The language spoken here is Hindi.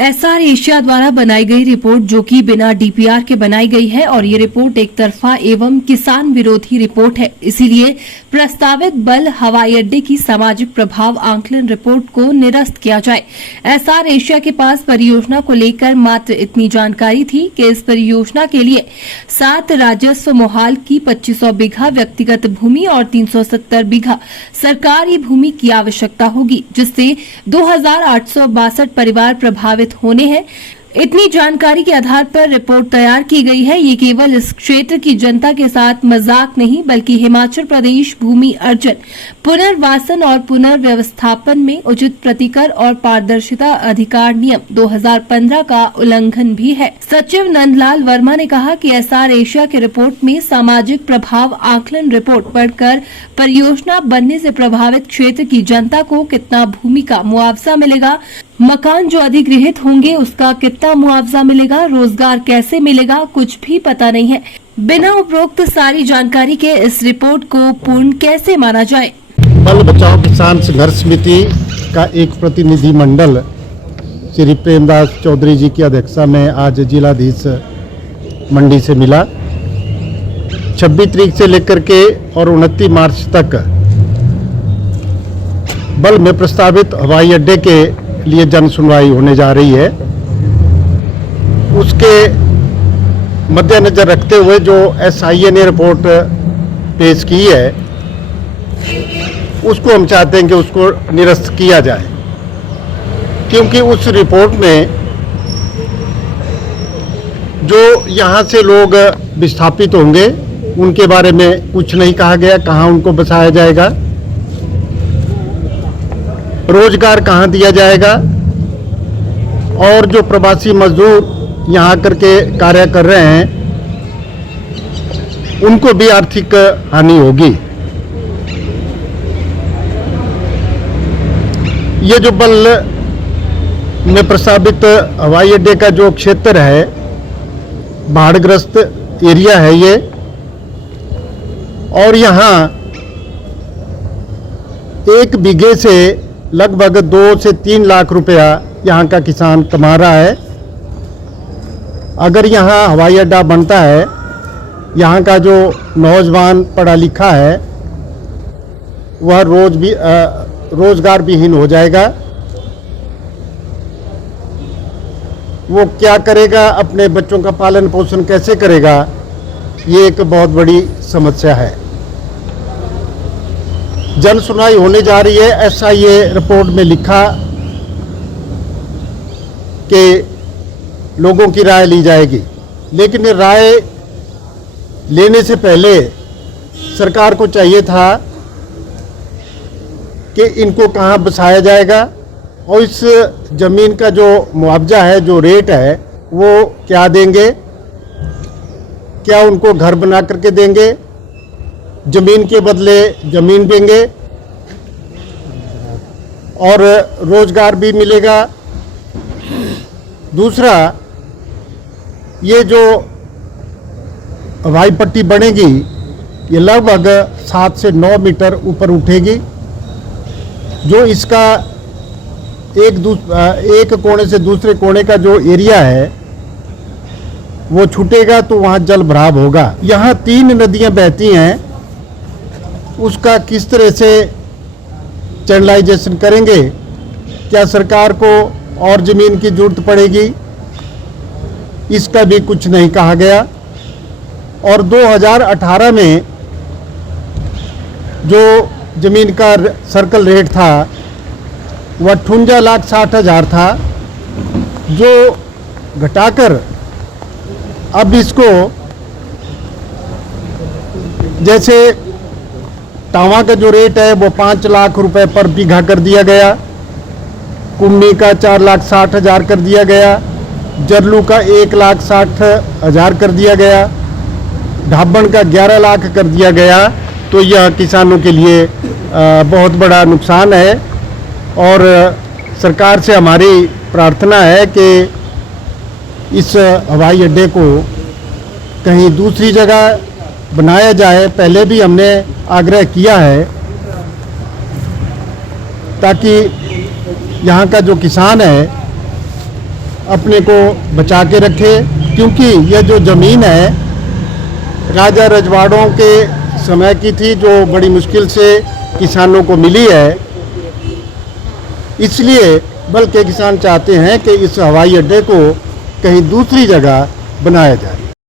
एसआर एशिया द्वारा बनाई गई रिपोर्ट जो कि बिना डीपीआर के बनाई गई है और ये रिपोर्ट एक तरफा एवं किसान विरोधी रिपोर्ट है। इसीलिए प्रस्तावित बल हवाई अड्डे की सामाजिक प्रभाव आंकलन रिपोर्ट को निरस्त किया जाए। एसआर एशिया के पास परियोजना को लेकर मात्र इतनी जानकारी थी कि इस परियोजना के लिए 7 राजस्व मोहाल की 2500 बीघा व्यक्तिगत भूमि और 370 बीघा सरकारी भूमि की आवश्यकता होगी, जिससे 2862 परिवार प्रभावित होने हैं। इतनी जानकारी के आधार पर रिपोर्ट तैयार की गई है। ये केवल इस क्षेत्र की जनता के साथ मजाक नहीं बल्कि हिमाचल प्रदेश भूमि अर्जन, पुनर्वासन और पुनर्व्यवस्थापन में उचित प्रतिकर और पारदर्शिता अधिकार नियम 2015 का उल्लंघन भी है। सचिव नंदलाल वर्मा ने कहा कि एसआर एशिया के रिपोर्ट में सामाजिक प्रभाव आकलन रिपोर्ट पढ़कर परियोजना बनने से प्रभावित क्षेत्र की जनता को कितना भूमि का मुआवजा मिलेगा, मकान जो अधिगृहित होंगे उसका कितना मुआवजा मिलेगा, रोजगार कैसे मिलेगा, कुछ भी पता नहीं है। बिना उपरोक्त सारी जानकारी के इस रिपोर्ट को पूर्ण कैसे माना जाए। बल बचाओ किसान संघर्ष समिति का एक प्रतिनिधि मंडल श्री प्रेमदास चौधरी जी की अध्यक्षता में आज जिलाधीश मंडी से मिला। 26 तारीख से लेकर के और 29 मार्च तक बल में प्रस्तावित हवाई अड्डे के लिए जन सुनवाई होने जा रही है। उसके मद्देनजर रखते हुए जो एसआईए ने रिपोर्ट पेश की है उसको हम चाहते हैं कि उसको निरस्त किया जाए, क्योंकि उस रिपोर्ट में जो यहाँ से लोग विस्थापित होंगे उनके बारे में कुछ नहीं कहा गया। कहाँ उनको बसाया जाएगा, रोजगार कहाँ दिया जाएगा, और जो प्रवासी मजदूर यहाँ करके कार्य कर रहे हैं उनको भी आर्थिक हानि होगी। ये जो बल में प्रस्तावित हवाई अड्डे का जो क्षेत्र है, बाढ़ग्रस्त एरिया है ये, और यहाँ 1 बीघे से लगभग 2 से 3 लाख रुपया यहाँ का किसान कमा रहा है। अगर यहाँ हवाई अड्डा बनता है, यहाँ का जो नौजवान पढ़ा लिखा है वह रोजगार विहीन हो जाएगा। वो क्या करेगा, अपने बच्चों का पालन पोषण कैसे करेगा, ये एक बहुत बड़ी समस्या है। जन सुनवाई होने जा रही है। एसआईए रिपोर्ट में लिखा कि लोगों की राय ली जाएगी, लेकिन राय लेने से पहले सरकार को चाहिए था कि इनको कहाँ बसाया जाएगा और इस ज़मीन का जो मुआवजा है, जो रेट है, वो क्या देंगे, क्या उनको घर बना करके देंगे, ज़मीन के बदले ज़मीन देंगे और रोजगार भी मिलेगा। दूसरा, ये जो हवाई पट्टी बनेगी ये लगभग 7 से 9 मीटर ऊपर उठेगी। जो इसका एक कोने से दूसरे कोने का जो एरिया है वो छूटेगा तो वहाँ जल भराव होगा। यहाँ 3 नदियाँ बहती हैं, उसका किस तरह से चैनलाइजेशन करेंगे, क्या सरकार को और ज़मीन की जरूरत पड़ेगी, इसका भी कुछ नहीं कहा गया। और 2018 में जो ज़मीन का सर्कल रेट था वह 58,60,000 था, जो घटाकर अब इसको जैसे टावा का जो रेट है वो 5 लाख रुपए पर बीघा कर दिया गया, कुम्मी का 4,60,000 कर दिया गया, जरलू का 1,60,000 कर दिया गया, ढाबण का 11 लाख कर दिया गया। तो यह किसानों के लिए बहुत बड़ा नुकसान है और सरकार से हमारी प्रार्थना है कि इस हवाई अड्डे को कहीं दूसरी जगह बनाया जाए। पहले भी हमने आग्रह किया है ताकि यहाँ का जो किसान है अपने को बचा के रखे, क्योंकि यह जो ज़मीन है राजा रजवाड़ों के समय की थी, जो बड़ी मुश्किल से किसानों को मिली है। इसलिए बल्कि किसान चाहते हैं कि इस हवाई अड्डे को कहीं दूसरी जगह बनाया जाए।